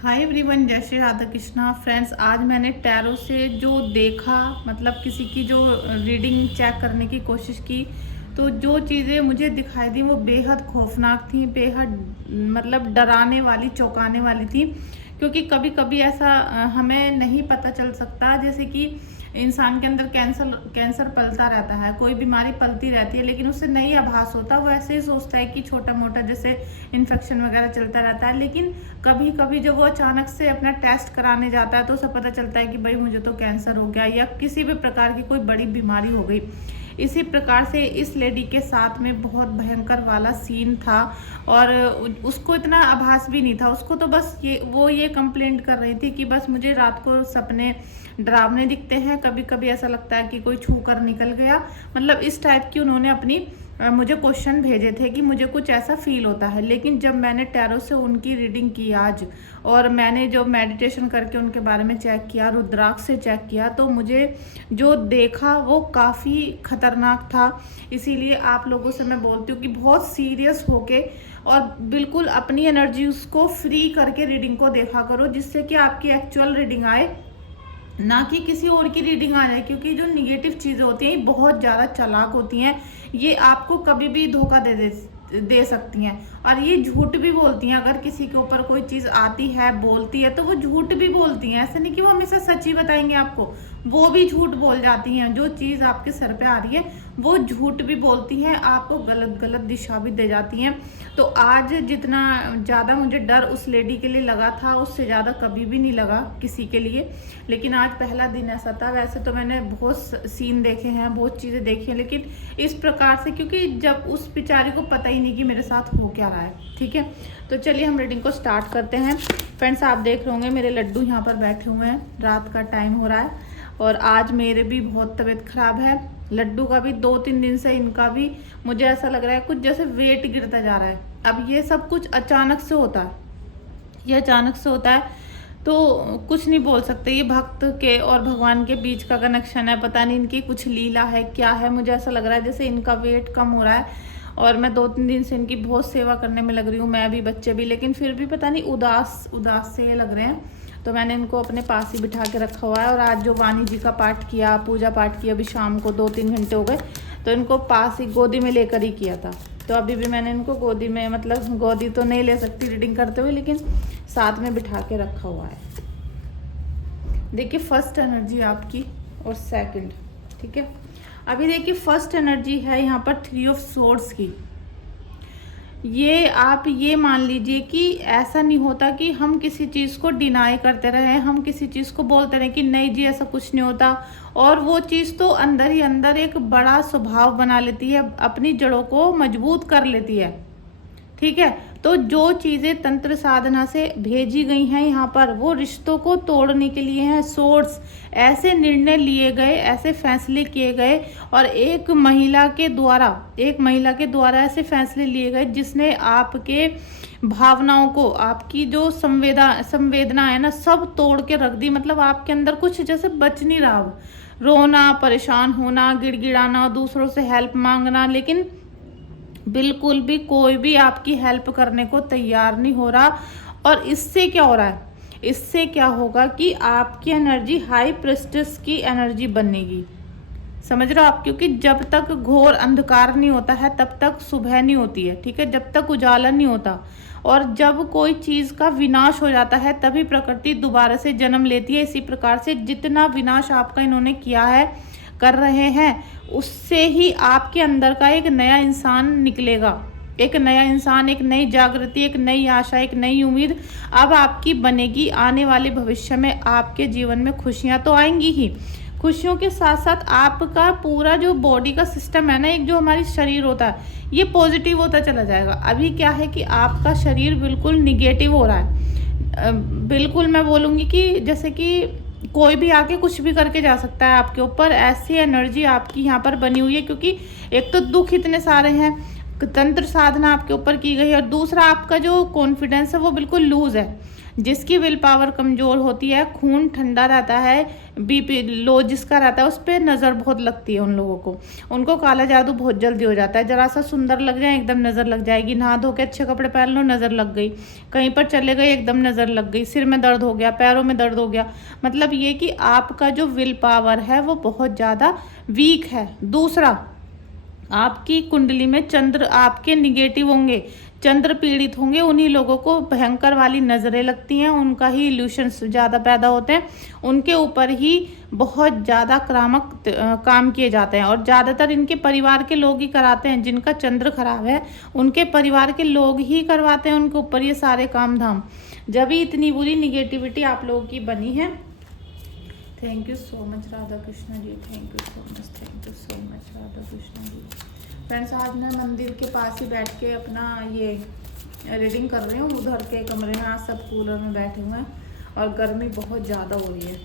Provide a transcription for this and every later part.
Hi everyone, जय Shri Radha Krishna. Friends, आज मैंने टैरो से जो देखा, मतलब किसी की जो रीडिंग चेक करने की कोशिश की, तो जो चीज़ें मुझे दिखाई दी वो बेहद खौफनाक थी, बेहद मतलब डराने वाली, चौंकाने वाली थी। क्योंकि कभी कभी ऐसा हमें नहीं पता चल सकता, जैसे कि इंसान के अंदर कैंसर कैंसर पलता रहता है, कोई बीमारी पलती रहती है, लेकिन उससे नहीं आभास होता। वो ऐसे ही सोचता है कि छोटा मोटा जैसे इन्फेक्शन वगैरह चलता रहता है, लेकिन कभी कभी जब वो अचानक से अपना टेस्ट कराने जाता है तो उसे पता चलता है कि भाई मुझे तो कैंसर हो गया या किसी भी प्रकार की कोई बड़ी बीमारी हो गई। इसी प्रकार से इस लेडी के साथ में बहुत भयंकर वाला सीन था, और उसको इतना आभास भी नहीं था। उसको तो बस ये कंप्लेंट कर रही थी कि बस मुझे रात को सपने डरावने दिखते हैं, कभी कभी ऐसा लगता है कि कोई छू कर निकल गया। मतलब इस टाइप की उन्होंने अपनी मुझे क्वेश्चन भेजे थे कि मुझे कुछ ऐसा फील होता है। लेकिन जब मैंने टैरो से उनकी रीडिंग की आज, और मैंने जो मेडिटेशन करके उनके बारे में चेक किया, रुद्राक्ष से चेक किया, तो मुझे जो देखा वो काफ़ी खतरनाक था। इसीलिए आप लोगों से मैं बोलती हूँ कि बहुत सीरियस होके और बिल्कुल अपनी एनर्जी उसको फ्री करके रीडिंग को देखा करो, जिससे कि आपकी एक्चुअल रीडिंग आए, ना कि किसी और की रीडिंग आ जाए। क्योंकि जो निगेटिव चीज़ें होती हैं ये बहुत ज़्यादा चालाक होती हैं, ये आपको कभी भी धोखा दे सकती हैं, और ये झूठ भी बोलती हैं। अगर किसी के ऊपर कोई चीज़ आती है, बोलती है, तो वो झूठ भी बोलती हैं। ऐसा नहीं कि वो हमेशा सच ही बताएंगे आपको, वो भी झूठ बोल जाती हैं। जो चीज़ आपके सर पे आ रही है वो झूठ भी बोलती हैं, आपको गलत गलत दिशा भी दे जाती हैं। तो आज जितना ज़्यादा मुझे डर उस लेडी के लिए लगा था, उससे ज़्यादा कभी भी नहीं लगा किसी के लिए। लेकिन आज पहला दिन ऐसा था। वैसे तो मैंने बहुत सीन देखे हैं, बहुत चीज़ें देखी हैं, लेकिन इस प्रकार से, क्योंकि जब उस बेचारी को पता ही नहीं कि मेरे साथ हो क्या रहा है। ठीक है, तो चलिए हम रीडिंग को स्टार्ट करते हैं। फ्रेंड्स, आप देख रहे होंगे मेरे लड्डू यहाँ पर बैठे हुए हैं, रात का टाइम हो रहा है, और आज मेरे भी बहुत तबीयत खराब है। लड्डू का भी 2-3 दिन से, इनका भी मुझे ऐसा लग रहा है कुछ जैसे वेट गिरता जा रहा है। अब ये सब कुछ अचानक से होता है, ये अचानक से होता है, तो कुछ नहीं बोल सकते। ये भक्त के और भगवान के बीच का कनेक्शन है, पता नहीं इनकी कुछ लीला है, क्या है। मुझे ऐसा लग रहा है जैसे इनका वेट कम हो रहा है, और मैं 2-3 दिन से इनकी बहुत सेवा करने में लग रही हूँ, मैं भी, बच्चे भी, लेकिन फिर भी पता नहीं उदास उदास से ये लग रहे हैं। तो मैंने इनको अपने पास ही बिठा के रखा हुआ है। और आज जो वाणी जी का पाठ किया, पूजा पाठ किया, अभी शाम को 2-3 घंटे हो गए, तो इनको पास ही गोदी में लेकर ही किया था। तो अभी भी मैंने इनको गोदी में, मतलब गोदी तो नहीं ले सकती रीडिंग करते हुए, लेकिन साथ में बिठा के रखा हुआ है। देखिए फर्स्ट एनर्जी आपकी और सेकंड, ठीक है। अभी देखिए फर्स्ट एनर्जी है यहाँ पर 3 ऑफ सोर्ड्स की। ये आप ये मान लीजिए कि ऐसा नहीं होता कि हम किसी चीज़ को डिनाई करते रहे, हम किसी चीज़ को बोलते रहे कि नहीं जी ऐसा कुछ नहीं होता, और वो चीज़ तो अंदर ही अंदर एक बड़ा स्वभाव बना लेती है, अपनी जड़ों को मजबूत कर लेती है। ठीक है, तो जो चीज़ें तंत्र साधना से भेजी गई हैं यहाँ पर, वो रिश्तों को तोड़ने के लिए हैं। सोर्स ऐसे निर्णय लिए गए, ऐसे फैसले किए गए, और एक महिला के द्वारा ऐसे फैसले लिए गए जिसने आपके भावनाओं को, आपकी जो संवेदना है ना, सब तोड़ के रख दी। मतलब आपके अंदर कुछ जैसे बच नहीं रहा, रोना, परेशान होना, गिड़गिड़ाना, दूसरों से हेल्प मांगना, लेकिन बिल्कुल भी कोई भी आपकी हेल्प करने को तैयार नहीं हो रहा। और इससे क्या हो रहा है, इससे क्या होगा कि आपकी एनर्जी हाई प्रेस्टिस की एनर्जी बनेगी। समझ रहे हो आप? क्योंकि जब तक घोर अंधकार नहीं होता है तब तक सुबह नहीं होती है, ठीक है, जब तक उजाला नहीं होता। और जब कोई चीज़ का विनाश हो जाता है तभी प्रकृति दोबारा से जन्म लेती है। इसी प्रकार से जितना विनाश आपका इन्होंने किया है, कर रहे हैं, उससे ही आपके अंदर का एक नया इंसान निकलेगा। एक नया इंसान, एक नई जागृति, एक नई आशा, एक नई उम्मीद अब आपकी बनेगी। आने वाले भविष्य में आपके जीवन में खुशियां तो आएंगी ही, खुशियों के साथ साथ आपका पूरा जो बॉडी का सिस्टम है ना, एक जो हमारी शरीर होता है, ये पॉजिटिव होता चला जाएगा। अभी क्या है कि आपका शरीर बिल्कुल निगेटिव हो रहा है। बिल्कुल मैं बोलूँगी कि जैसे कि कोई भी आके कुछ भी करके जा सकता है आपके ऊपर, ऐसी एनर्जी आपकी यहाँ पर बनी हुई है। क्योंकि एक तो दुख इतने सारे हैं, तंत्र साधना आपके ऊपर की गई है। और दूसरा, आपका जो कॉन्फिडेंस है वो बिल्कुल लूज है। जिसकी विल पावर कमज़ोर होती है, खून ठंडा रहता है, बीपी लो जिसका रहता है, उस पर नज़र बहुत लगती है उन लोगों को। उनको काला जादू बहुत जल्दी हो जाता है। ज़रा सा सुंदर लग जाए एकदम नज़र लग जाएगी, नहा धो के अच्छे कपड़े पहन लो नज़र लग गई, कहीं पर चले गए एकदम नज़र लग गई, सिर में दर्द हो गया, पैरों में दर्द हो गया। मतलब ये कि आपका जो विल पावर है वो बहुत ज़्यादा वीक है। दूसरा, आपकी कुंडली में चंद्र आपके निगेटिव होंगे, चंद्र पीड़ित होंगे, उन्हीं लोगों को भयंकर वाली नज़रें लगती हैं, उनका ही इल्यूशंस ज़्यादा पैदा होते हैं, उनके ऊपर ही बहुत ज़्यादा क्रामक काम किए जाते हैं। और ज़्यादातर इनके परिवार के लोग ही कराते हैं, जिनका चंद्र खराब है उनके परिवार के लोग ही करवाते हैं उनके ऊपर ये सारे काम धाम। जब भी इतनी बुरी निगेटिविटी आप लोगों की बनी है। Thank you so much Radha Krishna ji, thank you so much Radha Krishna ji. Friends, आज मैं मंदिर के पास ही बैठ के अपना ये रीडिंग कर रही हूँ। उधर के कमरे में आज सब कूलर में बैठे हुए हैं और गर्मी बहुत ज़्यादा हो रही है।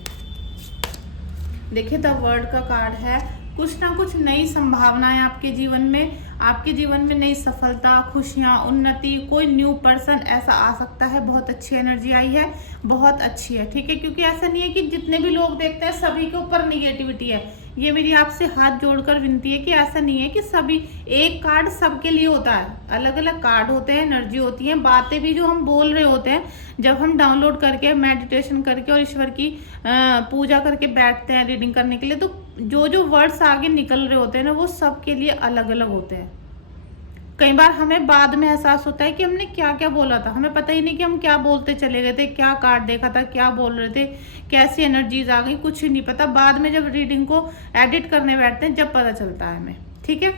देखिए, द वर्ल्ड का कार्ड है, कुछ ना कुछ नई संभावनाएं आपके जीवन में, आपके जीवन में नई सफलता, खुशियां, उन्नति, कोई न्यू पर्सन ऐसा आ सकता है। बहुत अच्छी एनर्जी आई है, बहुत अच्छी है, ठीक है। क्योंकि ऐसा नहीं है कि जितने भी लोग देखते हैं सभी के ऊपर निगेटिविटी है। ये मेरी आपसे हाथ जोड़कर विनती है कि ऐसा नहीं है कि सभी एक कार्ड सबके लिए होता है। अलग अलग कार्ड होते हैं, एनर्जी होती है, बातें भी जो हम बोल रहे होते हैं जब हम डाउनलोड करके मेडिटेशन करके और ईश्वर की पूजा करके बैठते हैं रीडिंग करने के लिए, तो जो जो वर्ड्स आगे निकल रहे होते हैं ना वो सबके लिए अलग अलग होते हैं। कई बार हमें बाद में एहसास होता है कि हमने क्या क्या बोला था, हमें पता ही नहीं कि हम क्या बोलते चले गए थे, क्या कार्ड देखा था, क्या बोल रहे थे, कैसी एनर्जीज आ गई, कुछ ही नहीं पता। बाद में जब रीडिंग को एडिट करने बैठते हैं जब पता चलता है हमें, ठीक है।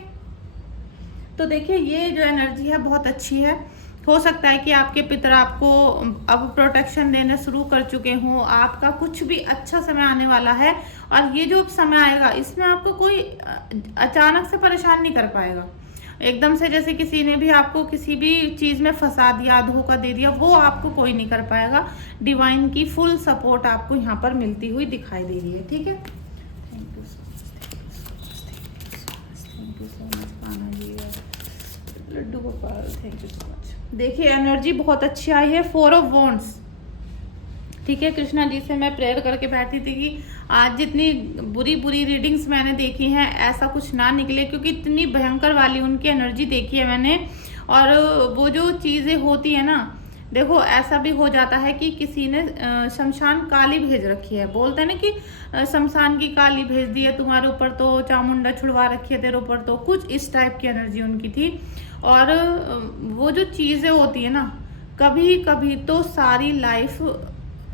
तो देखिए, ये जो एनर्जी है बहुत अच्छी है। हो सकता है कि आपके पितर आपको अब प्रोटेक्शन देना शुरू कर चुके हों, आपका कुछ भी अच्छा समय आने वाला है। और ये जो समय आएगा इसमें आपको कोई अचानक से परेशान नहीं कर पाएगा। एकदम से जैसे किसी ने भी आपको किसी भी चीज़ में फंसा दिया, धोखा दे दिया, वो आपको कोई नहीं कर पाएगा। डिवाइन की फुल सपोर्ट आपको यहाँ पर मिलती हुई दिखाई दे रही है, ठीक है। थैंक यू सो मच पाना जी, Laddu Gopal, thank you so much. देखिए, एनर्जी बहुत अच्छी आई है, 4 ऑफ वॉन्ड्स, ठीक है। कृष्णा जी से मैं प्रेयर करके बैठी थी कि आज जितनी बुरी बुरी रीडिंग्स मैंने देखी हैं ऐसा कुछ ना निकले, क्योंकि इतनी भयंकर वाली उनकी एनर्जी देखी है मैंने। और वो जो चीज़ें होती है ना, देखो ऐसा भी हो जाता है कि किसी ने शमशान काली भेज रखी है, बोलते हैं ना कि शमशान की काली भेज दी है तुम्हारे ऊपर, तो चामुंडा छुड़वा रखी है तेरे ऊपर, तो कुछ इस टाइप की एनर्जी उनकी थी। और वो जो चीज़ें होती है ना, कभी कभी तो सारी लाइफ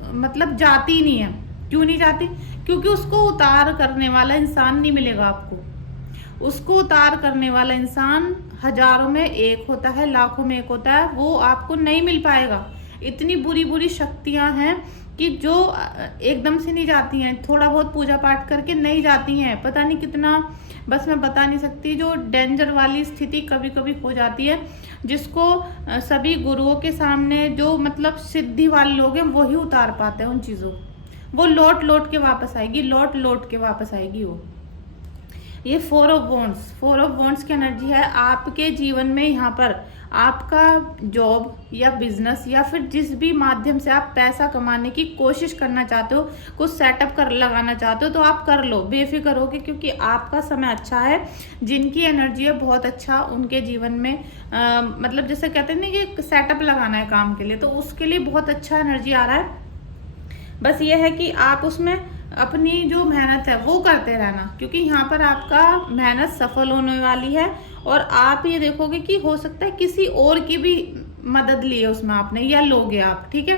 मतलब जाती नहीं है। क्यों नहीं जाती? क्योंकि उसको उतार करने वाला इंसान नहीं मिलेगा आपको। उसको उतार करने वाला इंसान हजारों में एक होता है, लाखों में एक होता है, वो आपको नहीं मिल पाएगा। इतनी बुरी बुरी शक्तियां हैं कि जो एकदम से नहीं जाती हैं, थोड़ा बहुत पूजा पाठ करके नहीं जाती हैं। पता नहीं कितना, बस मैं बता नहीं सकती। जो डेंजर वाली स्थिति कभी कभी हो जाती है, जिसको सभी गुरुओं के सामने जो मतलब सिद्धि वाले लोग हैं वही उतार पाते हैं उन चीज़ों को। वो लौट लौट के वापस आएगी, लौट लौट के वापस आएगी वो। ये 4 ऑफ वॉन्ड्स की एनर्जी है आपके जीवन में। यहाँ पर आपका जॉब या बिजनेस या फिर जिस भी माध्यम से आप पैसा कमाने की कोशिश करना चाहते हो, कुछ सेटअप कर लगाना चाहते हो, तो आप कर लो, बेफिक्र होके, क्योंकि आपका समय अच्छा है। जिनकी एनर्जी है बहुत अच्छा, उनके जीवन में मतलब जैसे कहते हैं ना कि सेटअप लगाना है काम के लिए, तो उसके लिए बहुत अच्छा एनर्जी आ रहा है। बस ये है कि आप उसमें अपनी जो मेहनत है वो करते रहना, क्योंकि यहाँ पर आपका मेहनत सफल होने वाली है। और आप ये देखोगे कि हो सकता है किसी और की भी मदद ली है उसमें आपने, या लोगे आप, ठीक है,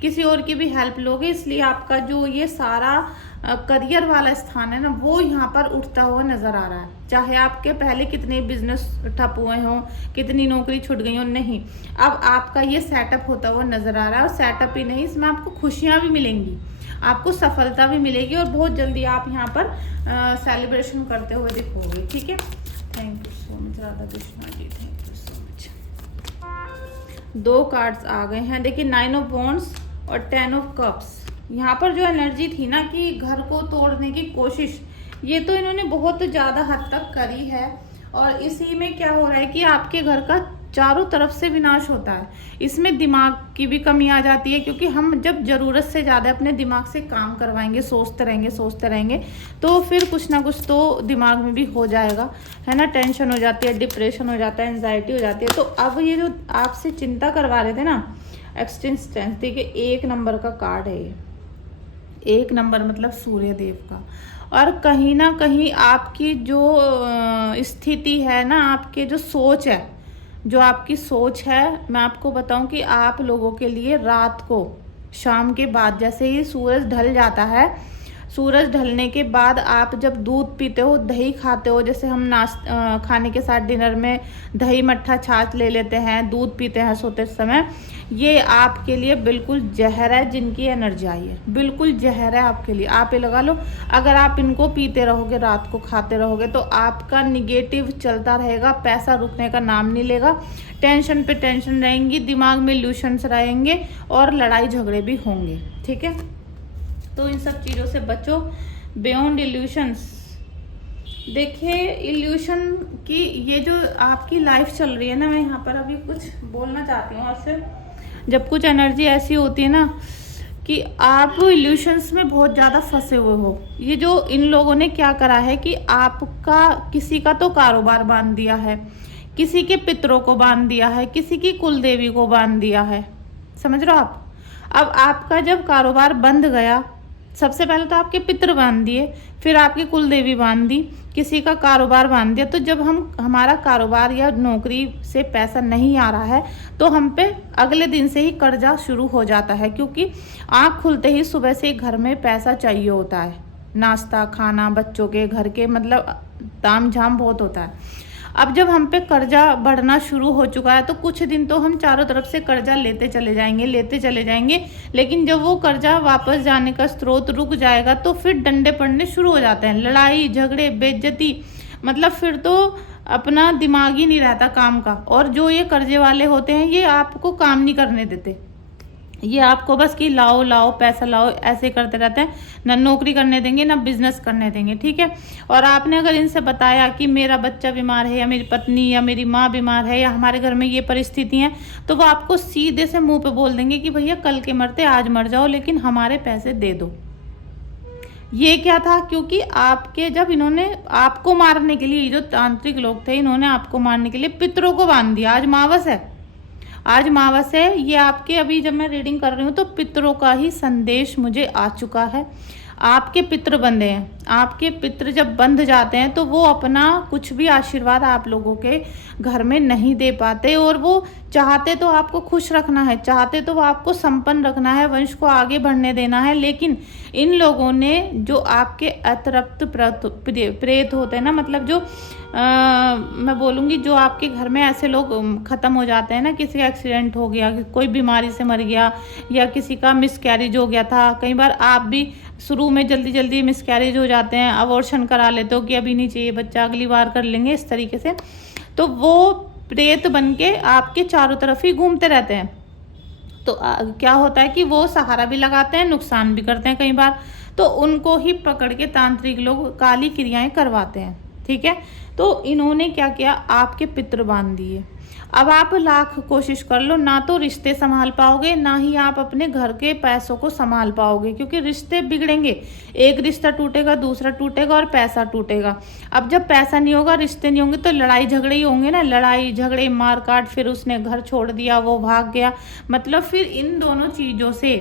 किसी और की भी हेल्प लोगे। इसलिए आपका जो ये सारा करियर वाला स्थान है ना, वो यहाँ पर उठता हुआ नजर आ रहा है। चाहे आपके पहले कितने बिजनेस ठप हुए हों, कितनी नौकरी छूट गई हो, नहीं, अब आपका ये सेटअप होता हुआ नजर आ रहा है। और सेटअप ही नहीं, इसमें आपको खुशियाँ भी मिलेंगी, आपको सफलता भी मिलेगी, और बहुत जल्दी आप यहाँ पर सेलिब्रेशन करते हुए दिखोगे, ठीक है। Thank you so much Radha Krishna ji, thank you so much. 2 cards आ गए हैं, देखिए 9 ऑफ वॉन्ड्स और 10 ऑफ कप्स। यहाँ पर जो एनर्जी थी ना कि घर को तोड़ने की कोशिश, ये तो इन्होंने बहुत ज़्यादा हद तक करी है। और इसी में क्या हो रहा है कि आपके घर का चारों तरफ से विनाश होता है। इसमें दिमाग की भी कमी आ जाती है, क्योंकि हम जब ज़रूरत से ज़्यादा अपने दिमाग से काम करवाएंगे, सोचते रहेंगे तो फिर कुछ ना कुछ तो दिमाग में भी हो जाएगा, है ना। टेंशन हो जाती है, डिप्रेशन हो जाता है, एंजाइटी हो जाती है। तो अब ये जो आपसे चिंता करवा रहे थे ना, एक्सटेंस, देखिए 1 नंबर का कार्ड है ये। 1 नंबर मतलब सूर्य देव का। और कहीं ना कहीं आपकी जो स्थिति है ना, आपके जो सोच है, जो आपकी सोच है, मैं आपको बताऊं कि आप लोगों के लिए रात को, शाम के बाद, जैसे ही सूरज ढल जाता है, सूरज ढलने के बाद आप जब दूध पीते हो, दही खाते हो, जैसे हम खाने के साथ डिनर में दही मट्ठा छाछ ले लेते हैं, दूध पीते हैं सोते समय, ये आपके लिए बिल्कुल जहर है। जिनकी एनर्जी आई है, बिल्कुल जहर है आपके लिए। आप ये लगा लो, अगर आप इनको पीते रहोगे, रात को खाते रहोगे, तो आपका निगेटिव चलता रहेगा, पैसा रुकने का नाम नहीं लेगा, टेंशन पे टेंशन रहेंगी, दिमाग में इल्यूशंस रहेंगे और लड़ाई झगड़े भी होंगे, ठीक है। तो इन सब चीज़ों से बचो। बियॉन्ड इल्यूशंस, देखिए इल्यूशन की ये जो आपकी लाइफ चल रही है ना, मैं यहाँ पर अभी कुछ बोलना चाहती हूँ आपसे। जब कुछ एनर्जी ऐसी होती है ना कि आप इल्यूशंस में बहुत ज़्यादा फंसे हुए हो, ये जो इन लोगों ने क्या करा है कि आपका किसी का तो कारोबार बांध दिया है, किसी के पितरों को बांध दिया है, किसी की कुल देवी को बांध दिया है, समझ रहे हो आप। अब आपका जब कारोबार बंद गया, सबसे पहले तो आपके पितर बांध दिए, फिर आपकी कुल देवी बांध दी, किसी का कारोबार बांध दिया। तो जब हमारा कारोबार या नौकरी से पैसा नहीं आ रहा है, तो हम पे अगले दिन से ही कर्जा शुरू हो जाता है, क्योंकि आँख खुलते ही सुबह से घर में पैसा चाहिए होता है, नाश्ता खाना, बच्चों के, घर के, मतलब ताम झाम बहुत होता है। अब जब हम पे कर्जा बढ़ना शुरू हो चुका है, तो कुछ दिन तो हम चारों तरफ से कर्जा लेते चले जाएंगे, लेकिन जब वो कर्जा वापस जाने का स्रोत रुक जाएगा, तो फिर डंडे पड़ने शुरू हो जाते हैं, लड़ाई झगड़े, बेइज्जती, मतलब फिर तो अपना दिमाग ही नहीं रहता काम का। और जो ये कर्जे वाले होते हैं, ये आपको काम नहीं करने देते, ये आपको बस कि लाओ लाओ पैसा लाओ ऐसे करते रहते हैं, ना नौकरी करने देंगे ना बिजनेस करने देंगे, ठीक है। और आपने अगर इनसे बताया कि मेरा बच्चा बीमार है, या मेरी पत्नी या मेरी माँ बीमार है, या हमारे घर में ये परिस्थिति है, तो वो आपको सीधे से मुंह पे बोल देंगे कि भैया कल के मरते आज मर जाओ, लेकिन हमारे पैसे दे दो। ये क्या था, क्योंकि आपके जब इन्होंने आपको मारने के लिए, जो तांत्रिक लोग थे, इन्होंने आपको मारने के लिए पितरों को बांध दिया। आज मावस है, आज मावस है, ये आपके, अभी जब मैं रीडिंग कर रही हूँ तो पितरों का ही संदेश मुझे आ चुका है। आपके पितृ बंधे हैं, आपके पितृ जब बंध जाते हैं तो वो अपना कुछ भी आशीर्वाद आप लोगों के घर में नहीं दे पाते, और वो चाहते तो आपको खुश रखना है, चाहते तो वो आपको संपन्न रखना है, वंश को आगे बढ़ने देना है, लेकिन इन लोगों ने जो आपके अतृप्त प्रेत होते हैं ना, मतलब जो मैं बोलूँगी जो आपके घर में ऐसे लोग ख़त्म हो जाते हैं ना, किसी का एक्सीडेंट हो गया, कोई बीमारी से मर गया, या किसी का मिसकैरेज हो गया था। कई बार आप भी शुरू में जल्दी जल्दी मिसकैरेज हो जाते हैं, अबॉर्शन करा लेते हो कि अभी नहीं चाहिए बच्चा, अगली बार कर लेंगे, इस तरीके से। तो वो प्रेत बन के आपके चारों तरफ ही घूमते रहते हैं। तो क्या होता है कि वो सहारा भी लगाते हैं, नुकसान भी करते हैं कई बार, तो उनको ही पकड़ के तांत्रिक लोग काली क्रियाएं करवाते हैं, ठीक है। तो इन्होंने क्या किया, आपके पितृ बांध दिए। अब आप लाख कोशिश कर लो, ना तो रिश्ते संभाल पाओगे, ना ही आप अपने घर के पैसों को संभाल पाओगे, क्योंकि रिश्ते बिगड़ेंगे, एक रिश्ता टूटेगा, दूसरा टूटेगा और पैसा टूटेगा। अब जब पैसा नहीं होगा, रिश्ते नहीं होंगे, तो लड़ाई झगड़े ही होंगे ना, लड़ाई झगड़े, मार काट, फिर उसने घर छोड़ दिया, वो भाग गया, मतलब फिर इन दोनों चीज़ों से,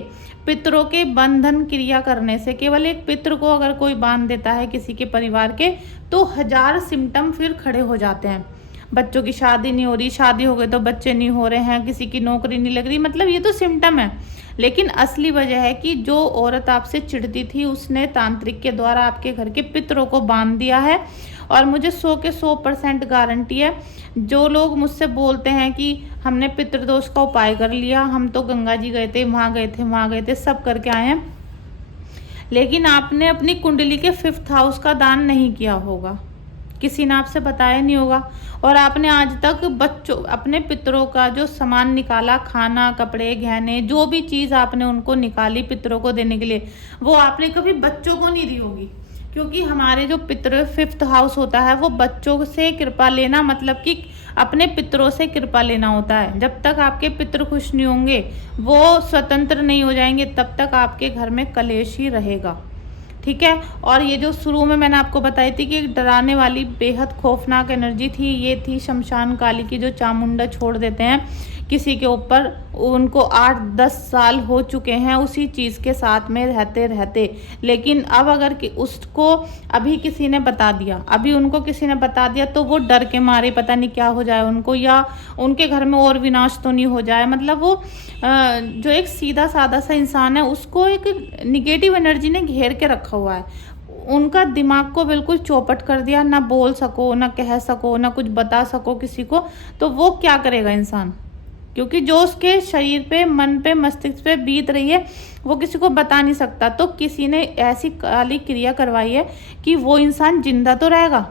पितरों के बंधन क्रिया करने से, केवल एक पितृ को अगर कोई बांध देता है किसी के परिवार के, तो 1000 सिम्टम फिर खड़े हो जाते हैं। बच्चों की शादी नहीं हो रही, शादी हो गई तो बच्चे नहीं हो रहे हैं, किसी की नौकरी नहीं लग रही, मतलब ये तो सिम्टम है। लेकिन असली वजह है कि जो औरत आपसे चिढ़ती थी, उसने तांत्रिक के द्वारा आपके घर के पितरों को बांध दिया है। और मुझे 100 के 100% गारंटी है, जो लोग मुझसे बोलते हैं कि हमने पितृदोष का उपाय कर लिया, हम तो गंगा जी गए थे, वहाँ गए थे, वहाँ गए थे, सब करके आए हैं, लेकिन आपने अपनी कुंडली के 5th हाउस का दान नहीं किया होगा, किसी ने आपसे बताया नहीं होगा, और आपने आज तक बच्चों, अपने पितरों का जो सामान निकाला, खाना, कपड़े, गहने, जो भी चीज़ आपने उनको निकाली पितरों को देने के लिए, वो आपने कभी बच्चों को नहीं दी होगी, क्योंकि हमारे जो पितृ 5th हाउस होता है वो बच्चों से कृपा लेना, मतलब कि अपने पितरों से कृपा लेना होता है। जब तक आपके पितृ खुश नहीं होंगे, वो स्वतंत्र नहीं हो जाएंगे, तब तक आपके घर में कलेश ही रहेगा, ठीक है। और ये जो शुरू में मैंने आपको बताई थी कि एक डराने वाली बेहद खौफनाक एनर्जी थी, ये थी शमशान काली की, जो चामुंडा छोड़ देते हैं किसी के ऊपर। उनको 8-10 साल हो चुके हैं उसी चीज़ के साथ में रहते रहते, लेकिन अब अगर उसको अभी किसी ने बता दिया, अभी उनको किसी ने बता दिया, तो वो डर के मारे पता नहीं क्या हो जाए उनको, या उनके घर में और विनाश तो नहीं हो जाए। मतलब वो जो एक सीधा साधा सा इंसान है, उसको एक निगेटिव एनर्जी ने घेर के रखा हुआ है। उनका दिमाग को बिल्कुल चौपट कर दिया, ना बोल सको, ना कह सको, ना कुछ बता सको किसी को। तो वो क्या करेगा इंसान, क्योंकि जो उसके शरीर पे, मन पे, मस्तिष्क पे बीत रही है वो किसी को बता नहीं सकता। तो किसी ने ऐसी काली क्रिया करवाई है कि वो इंसान जिंदा तो रहेगा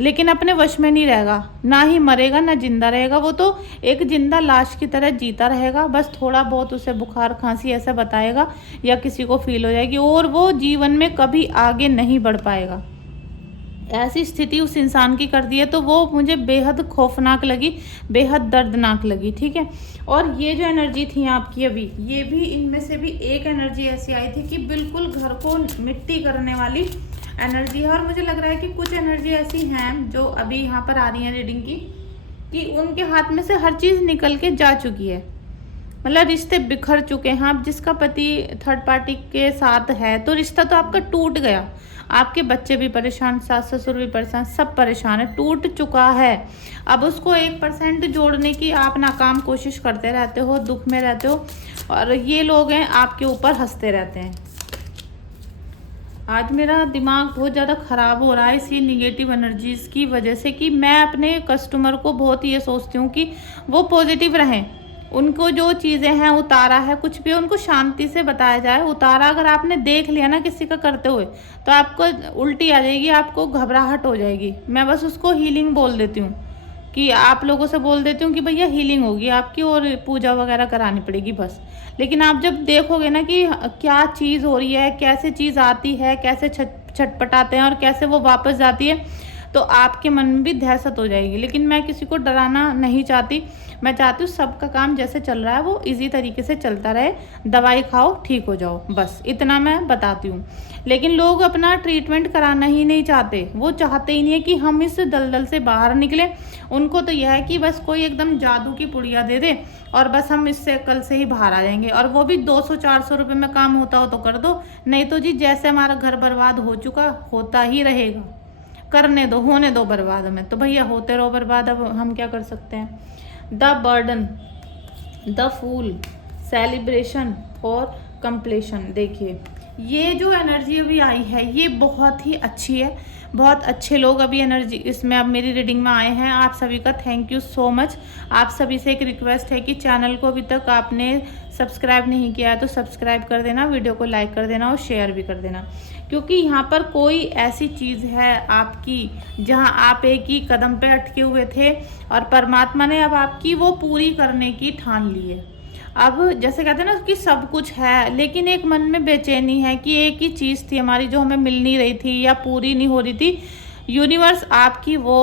लेकिन अपने वश में नहीं रहेगा, ना ही मरेगा ना जिंदा रहेगा। वो तो एक जिंदा लाश की तरह जीता रहेगा, बस थोड़ा बहुत उसे बुखार खांसी ऐसा बताएगा या किसी को फील हो जाएगी, और वो जीवन में कभी आगे नहीं बढ़ पाएगा। ऐसी स्थिति उस इंसान की कर दी है। तो वो मुझे बेहद खौफनाक लगी, बेहद दर्दनाक लगी, ठीक है। और ये जो एनर्जी थी आपकी अभी, ये भी इनमें से भी एक एनर्जी ऐसी आई थी कि बिल्कुल घर को मिट्टी करने वाली एनर्जी है। और मुझे लग रहा है कि कुछ एनर्जी ऐसी हैं जो अभी यहाँ पर आ रही हैं रीडिंग की, कि उनके हाथ में से हर चीज़ निकल के जा चुकी है, मतलब रिश्ते बिखर चुके हैं। आप जिसका पति थर्ड पार्टी के साथ है तो रिश्ता तो आपका टूट गया, आपके बच्चे भी परेशान, सास ससुर भी परेशान, सब परेशान है, टूट चुका है। अब उसको 1% जोड़ने की आप नाकाम कोशिश करते रहते हो, दुख में रहते हो, और ये लोग हैं आपके ऊपर हंसते रहते हैं। आज मेरा दिमाग बहुत ज़्यादा ख़राब हो रहा है इसी निगेटिव एनर्जीज़ की वजह से, कि मैं अपने कस्टमर को बहुत ये सोचती हूँ कि वो पॉजिटिव रहें। उनको जो चीज़ें हैं, उतारा है, कुछ भी उनको शांति से बताया जाए। उतारा अगर आपने देख लिया ना किसी का करते हुए, तो आपको उल्टी आ जाएगी, आपको घबराहट हो जाएगी। मैं बस उसको हीलिंग बोल देती हूँ, कि आप लोगों से बोल देती हूँ कि भैया हीलिंग होगी आपकी और पूजा वगैरह करानी पड़ेगी बस। लेकिन आप जब देखोगे ना कि क्या चीज़ हो रही है, कैसे चीज़ आती है, कैसे छटपटाते हैं और कैसे वो वापस जाती है, तो आपके मन में भी दहशत हो जाएगी। लेकिन मैं किसी को डराना नहीं चाहती, मैं चाहती हूँ सबका काम जैसे चल रहा है वो इजी तरीके से चलता रहे, दवाई खाओ ठीक हो जाओ, बस इतना मैं बताती हूँ। लेकिन लोग अपना ट्रीटमेंट कराना ही नहीं चाहते, वो चाहते ही नहीं है कि हम इस दलदल से बाहर निकलें। उनको तो यह है कि बस कोई एकदम जादू की पुड़िया दे दे और बस हम इससे कल से ही बाहर आ जाएंगे, और वो भी 200-400 रुपये में काम होता हो तो कर दो, नहीं तो जी जैसे हमारा घर बर्बाद हो चुका होता ही रहेगा, करने दो, होने दो बर्बाद हमें। तो भैया होते रहो बर्बाद, अब हम क्या कर सकते हैं। The burden, the full, celebration और कंप्लीशन। देखिए ये जो एनर्जी अभी आई है ये बहुत ही अच्छी है, बहुत अच्छे लोग अभी एनर्जी इसमें अब मेरी रीडिंग में आए हैं। आप सभी का थैंक यू सो मच। आप सभी से एक रिक्वेस्ट है कि चैनल को अभी तक आपने सब्सक्राइब नहीं किया है तो सब्सक्राइब कर देना, वीडियो को लाइक कर देना और शेयर भी कर देना, क्योंकि यहाँ पर कोई ऐसी चीज़ है आपकी जहाँ आप एक ही कदम पे अटके हुए थे और परमात्मा ने अब आपकी वो पूरी करने की ठान ली है। अब जैसे कहते हैं ना कि सब कुछ है, लेकिन एक मन में बेचैनी है कि एक ही चीज़ थी हमारी जो हमें मिल नहीं रही थी या पूरी नहीं हो रही थी। यूनिवर्स आपकी वो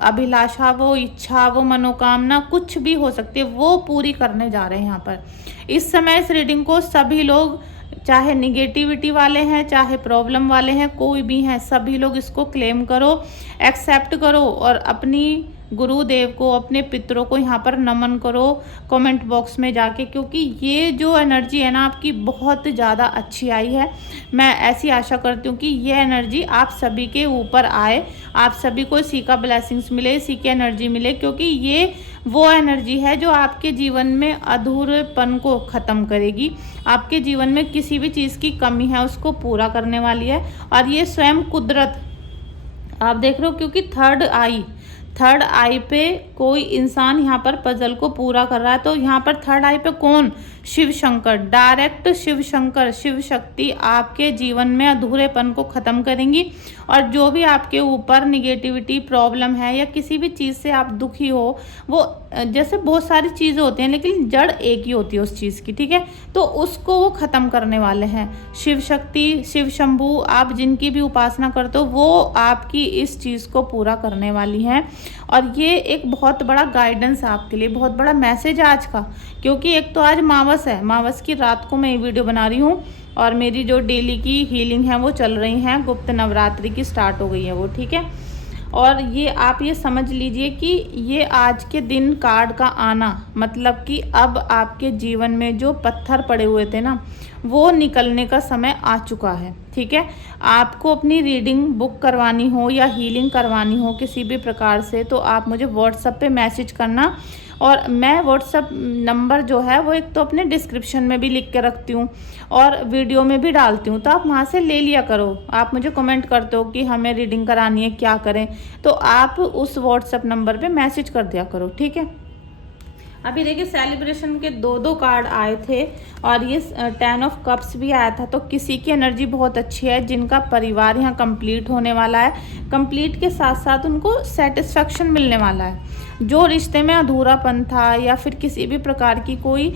अभिलाषा, वो इच्छा, वो मनोकामना कुछ भी हो सकती है, वो पूरी करने जा रहे हैं यहाँ पर। इस समय इस रीडिंग को सभी लोग, चाहे निगेटिविटी वाले हैं चाहे प्रॉब्लम वाले हैं, कोई भी हैं, सभी लोग इसको क्लेम करो, एक्सेप्ट करो और अपनी गुरुदेव को, अपने पितरों को यहाँ पर नमन करो कमेंट बॉक्स में जाके, क्योंकि ये जो एनर्जी है ना आपकी बहुत ज़्यादा अच्छी आई है। मैं ऐसी आशा करती हूँ कि ये एनर्जी आप सभी के ऊपर आए, आप सभी को इसी का ब्लेसिंग्स मिले, इसी की एनर्जी मिले, क्योंकि ये वो एनर्जी है जो आपके जीवन में अधूरेपन को ख़त्म करेगी, आपके जीवन में किसी भी चीज़ की कमी है उसको पूरा करने वाली है। और ये स्वयं कुदरत आप देख रहे हो, क्योंकि थर्ड आई पे कोई इंसान यहाँ पर पजल को पूरा कर रहा है। तो यहाँ पर थर्ड आई पे कौन, शिव शंकर, डायरेक्ट शिव शंकर, शिव शक्ति आपके जीवन में अधूरेपन को ख़त्म करेंगी। और जो भी आपके ऊपर निगेटिविटी प्रॉब्लम है या किसी भी चीज़ से आप दुखी हो, वो जैसे बहुत सारी चीज़ें होती हैं लेकिन जड़ एक ही होती है उस चीज़ की, ठीक है, तो उसको वो ख़त्म करने वाले हैं। शिव शक्ति, शिव शंभू, आप जिनकी भी उपासना करते हो वो आपकी इस चीज़ को पूरा करने वाली हैं। और ये एक बहुत बड़ा गाइडेंस है आपके लिए, बहुत बड़ा मैसेज है आज का, क्योंकि एक तो आज मावस है, मावस की रात को मैं ये वीडियो बना रही हूँ और मेरी जो डेली की हीलिंग है वो चल रही हैं, गुप्त नवरात्रि की स्टार्ट हो गई है वो, ठीक है। और ये आप ये समझ लीजिए कि ये आज के दिन कार्ड का आना मतलब कि अब आपके जीवन में जो पत्थर पड़े हुए थे ना, वो निकलने का समय आ चुका है, ठीक है। आपको अपनी रीडिंग बुक करवानी हो या हीलिंग करवानी हो किसी भी प्रकार से, तो आप मुझे व्हाट्सएप पे मैसेज करना। और मैं व्हाट्सएप नंबर जो है वो एक तो अपने डिस्क्रिप्शन में भी लिख के रखती हूँ और वीडियो में भी डालती हूँ, तो आप वहाँ से ले लिया करो। आप मुझे कमेंट करते हो कि हमें रीडिंग करानी है, क्या करें, तो आप उस व्हाट्सएप नंबर पे मैसेज कर दिया करो, ठीक है। अभी देखिए सेलिब्रेशन के दो कार्ड आए थे और ये 10 ऑफ कप्स भी आया था, तो किसी की एनर्जी बहुत अच्छी है जिनका परिवार यहाँ कंप्लीट होने वाला है। कंप्लीट के साथ साथ उनको सेटिस्फेक्शन मिलने वाला है। जो रिश्ते में अधूरापन था या फिर किसी भी प्रकार की कोई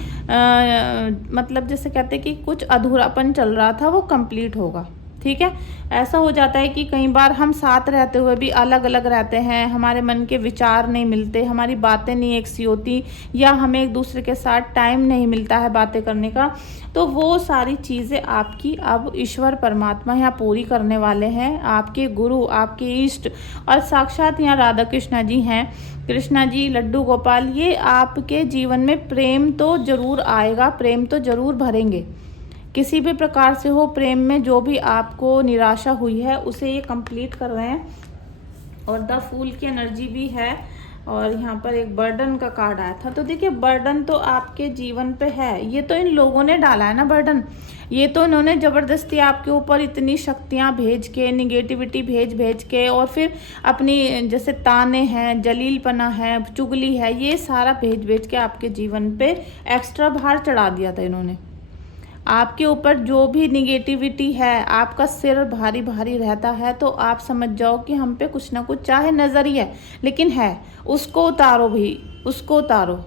मतलब जैसे कहते हैं कि कुछ अधूरापन चल रहा था, वो कंप्लीट होगा, ठीक है। ऐसा हो जाता है कि कई बार हम साथ रहते हुए भी अलग अलग रहते हैं, हमारे मन के विचार नहीं मिलते, हमारी बातें नहीं एक सी होती, या हमें एक दूसरे के साथ टाइम नहीं मिलता है बातें करने का। तो वो सारी चीज़ें आपकी अब ईश्वर परमात्मा यहाँ पूरी करने वाले हैं। आपके गुरु, आपके इष्ट और साक्षात यहाँ राधा कृष्णा जी हैं, कृष्णा जी, लड्डू गोपाल, ये आपके जीवन में प्रेम तो ज़रूर आएगा, प्रेम तो ज़रूर भरेंगे। किसी भी प्रकार से हो, प्रेम में जो भी आपको निराशा हुई है उसे ये कंप्लीट कर रहे हैं। और द फूल की एनर्जी भी है और यहाँ पर एक बर्डन का कार्ड आया था। तो देखिए बर्डन तो आपके जीवन पे है, ये तो इन लोगों ने डाला है ना बर्डन, ये तो इन्होंने ज़बरदस्ती आपके ऊपर इतनी शक्तियाँ भेज के, निगेटिविटी भेज के, और फिर अपनी जैसे ताने हैं, जलीलपना है, चुगली है, ये सारा भेज के आपके जीवन पे एक्स्ट्रा भार चढ़ा दिया था इन्होंने। आपके ऊपर जो भी निगेटिविटी है, आपका सिर भारी भारी रहता है, तो आप समझ जाओ कि हम पे कुछ ना कुछ, चाहे नज़र ही है लेकिन है, उसको उतारो भी, उसको उतारो,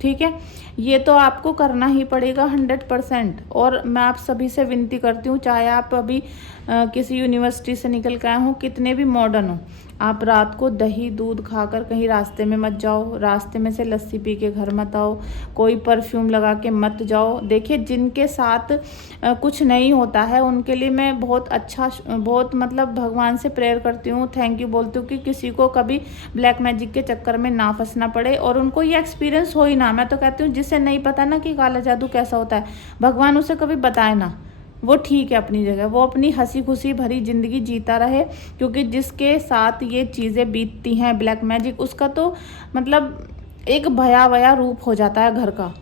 ठीक है। ये तो आपको करना ही पड़ेगा 100%। और मैं आप सभी से विनती करती हूँ, चाहे आप अभी किसी यूनिवर्सिटी से निकल के आए हों, कितने भी मॉडर्न हो, आप रात को दही दूध खाकर कहीं रास्ते में मत जाओ, रास्ते में से लस्सी पी के घर मत आओ, कोई परफ्यूम लगा के मत जाओ। देखिए जिनके साथ कुछ नहीं होता है उनके लिए मैं बहुत मतलब भगवान से प्रेयर करती हूँ, थैंक यू बोलती हूँ कि किसी को कभी ब्लैक मैजिक के चक्कर में ना फंसना पड़े और उनको ये एक्सपीरियंस हो ही ना। मैं तो कहती हूँ जिसे नहीं पता ना कि काला जादू कैसा होता है, भगवान उसे कभी बताए ना, वो ठीक है अपनी जगह, वो अपनी हंसी खुशी भरी ज़िंदगी जीता रहे। क्योंकि जिसके साथ ये चीज़ें बीतती हैं ब्लैक मैजिक, उसका तो मतलब एक भयावह रूप हो जाता है घर का,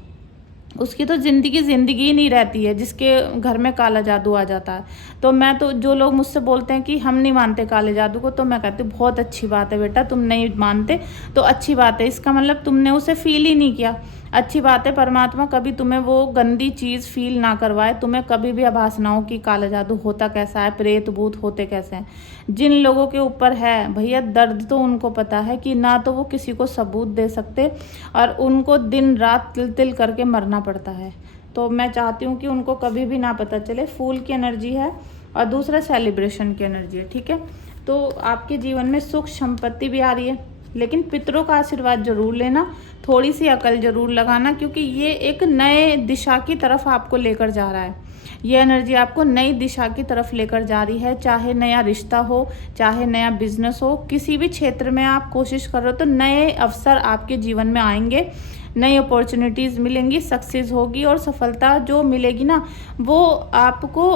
उसकी तो ज़िंदगी ही नहीं रहती है जिसके घर में काला जादू आ जाता है। तो मैं तो, जो लोग मुझसे बोलते हैं कि हम नहीं मानते काले जादू को, तो मैं कहती हूँ बहुत अच्छी बात है बेटा, तुम नहीं मानते तो अच्छी बात है, इसका मतलब तुमने उसे फील ही नहीं किया, अच्छी बात है। परमात्मा कभी तुम्हें वो गंदी चीज़ फील ना करवाए, तुम्हें कभी भी आभास ना हो कि काला जादू होता कैसा है, प्रेत भूत होते कैसे हैं। जिन लोगों के ऊपर है भैया दर्द, तो उनको पता है कि ना तो वो किसी को सबूत दे सकते और उनको दिन रात तिल तिल करके मरना पड़ता है। तो मैं चाहती हूँ कि उनको कभी भी ना पता चले। फूल की एनर्जी है और दूसरा सेलिब्रेशन की एनर्जी है, ठीक है। तो आपके जीवन में सुख संपत्ति भी आ रही है, लेकिन पितरों का आशीर्वाद जरूर लेना, थोड़ी सी अकल जरूर लगाना, क्योंकि ये एक नए दिशा की तरफ आपको लेकर जा रहा है। ये एनर्जी आपको नई दिशा की तरफ लेकर जा रही है, चाहे नया रिश्ता हो, चाहे नया बिजनेस हो, किसी भी क्षेत्र में आप कोशिश कर रहे हो तो नए अवसर आपके जीवन में आएंगे, नई अपॉर्चुनिटीज़ मिलेंगी, सक्सेस होगी और सफलता जो मिलेगी ना, वो आपको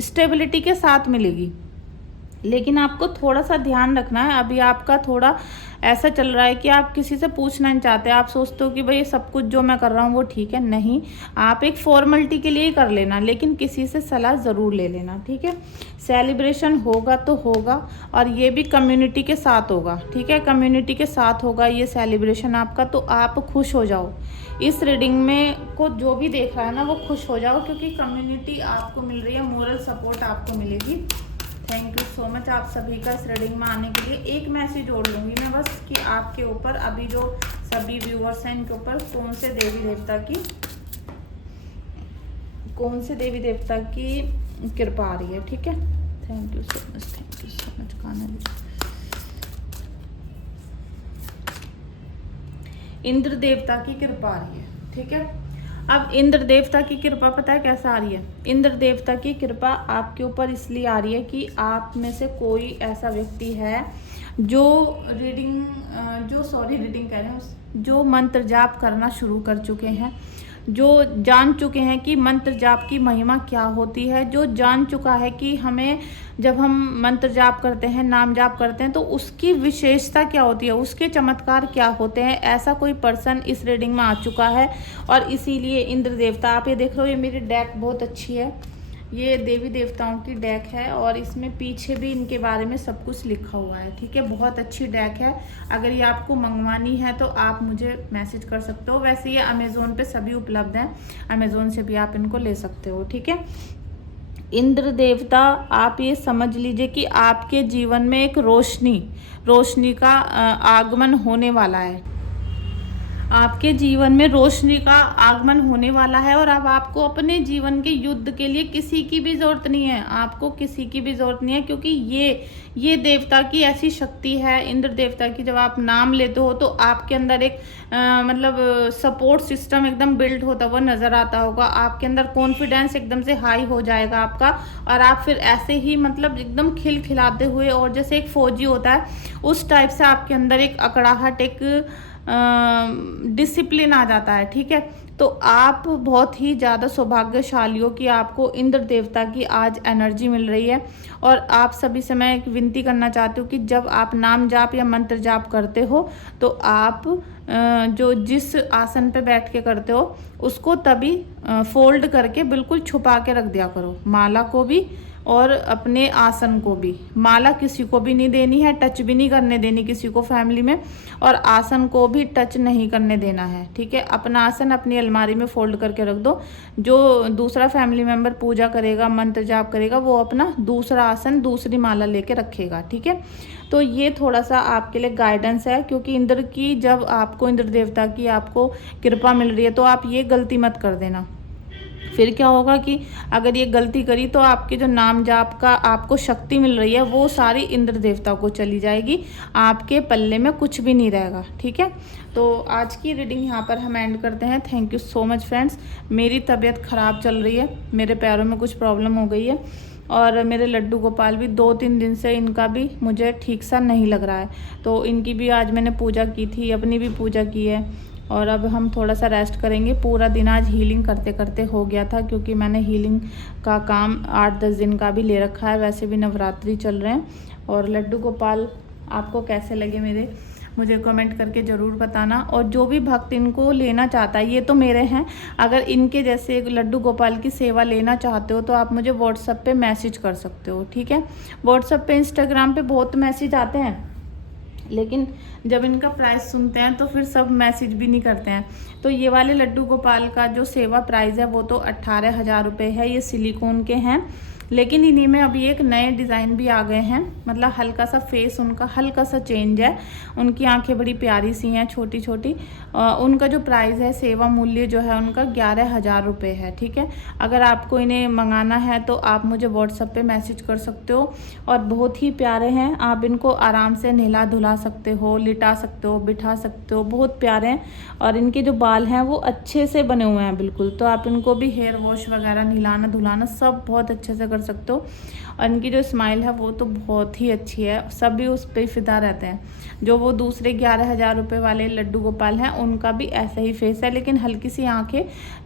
स्टेबिलिटी के साथ मिलेगी। लेकिन आपको थोड़ा सा ध्यान रखना है। अभी आपका थोड़ा ऐसा चल रहा है कि आप किसी से पूछना नहीं चाहते, आप सोचते हो कि भाई सब कुछ जो मैं कर रहा हूँ वो ठीक है। नहीं, आप एक फॉर्मेलिटी के लिए ही कर लेना, लेकिन किसी से सलाह ज़रूर ले लेना, ठीक है। सेलिब्रेशन होगा तो होगा, और ये भी कम्युनिटी के साथ होगा, ठीक है। कम्युनिटी के साथ होगा ये सेलिब्रेशन आपका, तो आप खुश हो जाओ। इस रीडिंग में को जो भी देख रहा है ना वो खुश हो जाओ, क्योंकि कम्युनिटी आपको मिल रही है, मोरल सपोर्ट आपको मिलेगी। थैंक यू सो मच आप सभी का इस रीडिंग में आने के लिए। एक मैसेज जोड़ लूँगी मैं बस कि आपके ऊपर अभी जो सभी व्यूअर्स हैं इनके ऊपर कौन से देवी देवता की कृपा आ रही है, ठीक है। Thank you so much Kanha ji. Indra देवता की कृपा आ रही है, ठीक है। अब इंद्र देवता की कृपा पता है कैसा आ रही है? इंद्र देवता की कृपा आपके ऊपर इसलिए आ रही है कि आप में से कोई ऐसा व्यक्ति है जो रीडिंग कह रहे हैं, जो मंत्र जाप करना शुरू कर चुके हैं, जो जान चुके हैं कि मंत्र जाप की महिमा क्या होती है, जो जान चुका है कि हमें जब हम मंत्र जाप करते हैं, नाम जाप करते हैं, तो उसकी विशेषता क्या होती है, उसके चमत्कार क्या होते हैं। ऐसा कोई पर्सन इस रीडिंग में आ चुका है, और इसीलिए इंद्र देवता, आप ये देख रहे हो, ये मेरी डेक बहुत अच्छी है, ये देवी देवताओं की डेक है, और इसमें पीछे भी इनके बारे में सब कुछ लिखा हुआ है, ठीक है। बहुत अच्छी डेक है। अगर ये आपको मंगवानी है तो आप मुझे मैसेज कर सकते हो। वैसे ये अमेज़ोन पे सभी उपलब्ध हैं, अमेज़ोन से भी आप इनको ले सकते हो, ठीक है। इंद्र देवता, आप ये समझ लीजिए कि आपके जीवन में एक रोशनी का आगमन होने वाला है। आपके जीवन में रोशनी का आगमन होने वाला है, और अब आपको अपने जीवन के युद्ध के लिए किसी की भी ज़रूरत नहीं है, आपको किसी की भी ज़रूरत नहीं है, क्योंकि ये देवता की ऐसी शक्ति है, इंद्र देवता की। जब आप नाम लेते हो तो आपके अंदर एक मतलब सपोर्ट सिस्टम एकदम बिल्ड होता हुआ नज़र आता होगा, आपके अंदर कॉन्फिडेंस एकदम से हाई हो जाएगा आपका, और आप फिर ऐसे ही मतलब एकदम खिलखिलाते हुए, और जैसे एक फौजी होता है उस टाइप से आपके अंदर एक अकड़ाहट, एक डिसिप्लिन आ जाता है, ठीक है। तो आप बहुत ही ज़्यादा सौभाग्यशाली हो कि आपको इंद्र देवता की आज एनर्जी मिल रही है। और आप सभी से मैं एक विनती करना चाहती हूँ कि जब आप नाम जाप या मंत्र जाप करते हो तो आप जो जिस आसन पे बैठ के करते हो उसको तभी फोल्ड करके बिल्कुल छुपा के रख दिया करो, माला को भी और अपने आसन को भी। माला किसी को भी नहीं देनी है, टच भी नहीं करने देनी किसी को फैमिली में, और आसन को भी टच नहीं करने देना है, ठीक है। अपना आसन अपनी अलमारी में फोल्ड करके रख दो। जो दूसरा फैमिली मेंबर पूजा करेगा, मंत्र जाप करेगा, वो अपना दूसरा आसन, दूसरी माला लेके रखेगा, ठीक है। तो ये थोड़ा सा आपके लिए गाइडेंस है, क्योंकि इंद्र की जब आपको इंद्र देवता की आपको कृपा मिल रही है तो आप ये गलती मत कर देना। फिर क्या होगा कि अगर ये गलती करी तो आपके जो नाम जाप का आपको शक्ति मिल रही है वो सारी इंद्र देवता को चली जाएगी, आपके पल्ले में कुछ भी नहीं रहेगा, ठीक है। तो आज की रीडिंग यहाँ पर हम एंड करते हैं। Thank you so much friends. मेरी तबीयत ख़राब चल रही है, मेरे पैरों में कुछ प्रॉब्लम हो गई है, और मेरे लड्डू गोपाल भी 2-3 दिन से इनका भी मुझे ठीक सा नहीं लग रहा है। तो इनकी भी आज मैंने पूजा की थी, अपनी भी पूजा की है, और अब हम थोड़ा सा रेस्ट करेंगे। पूरा दिन आज हीलिंग करते करते हो गया था, क्योंकि मैंने हीलिंग का काम 8-10 दिन का भी ले रखा है। वैसे भी नवरात्रि चल रहे हैं। और लड्डू गोपाल आपको कैसे लगे मेरे, मुझे कमेंट करके ज़रूर बताना। और जो भी भक्त इनको लेना चाहता है, ये तो मेरे हैं, अगर इनके जैसे लड्डू गोपाल की सेवा लेना चाहते हो तो आप मुझे व्हाट्सएप पे मैसेज कर सकते हो, ठीक है। व्हाट्सएप पे, इंस्टाग्राम पे बहुत मैसेज आते हैं, लेकिन जब इनका प्राइस सुनते हैं तो फिर सब मैसेज भी नहीं करते हैं। तो ये वाले लड्डू गोपाल का जो सेवा प्राइस है वो तो 18,000 रुपये है। ये सिलिकॉन के हैं, लेकिन इन्हीं में अभी एक नए डिज़ाइन भी आ गए हैं, मतलब हल्का सा फेस उनका हल्का सा चेंज है। उनकी आंखें बड़ी प्यारी सी हैं, छोटी छोटी। उनका जो प्राइस है, सेवा मूल्य जो है उनका 11,000 रुपये है, ठीक है। अगर आपको इन्हें मंगाना है तो आप मुझे व्हाट्सएप पे मैसेज कर सकते हो। और बहुत ही प्यारे हैं, आप इनको आराम से नहला धुला सकते हो, लिटा सकते हो, बिठा सकते हो, बहुत प्यारे हैं। और इनके जो बाल हैं वो अच्छे से बने हुए हैं बिल्कुल, तो आप इनको भी हेयर वॉश वगैरह, नहलाना धुलाना सब बहुत अच्छे से कर सकते हो। और इनकी जो स्माइल है वो तो बहुत ही अच्छी है, सभी उस पर फिदा रहते हैं। जो वो दूसरे 11,000 रुपये वाले लड्डू गोपाल हैं उनका भी ऐसा ही फेस है, लेकिन हल्की सी आंखें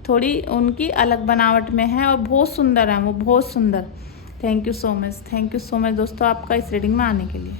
थोड़ी उनकी अलग बनावट में है, और बहुत सुंदर हैं वो, बहुत सुंदर। थैंक यू सो मच दोस्तों आपका इस रीडिंग में आने के लिए।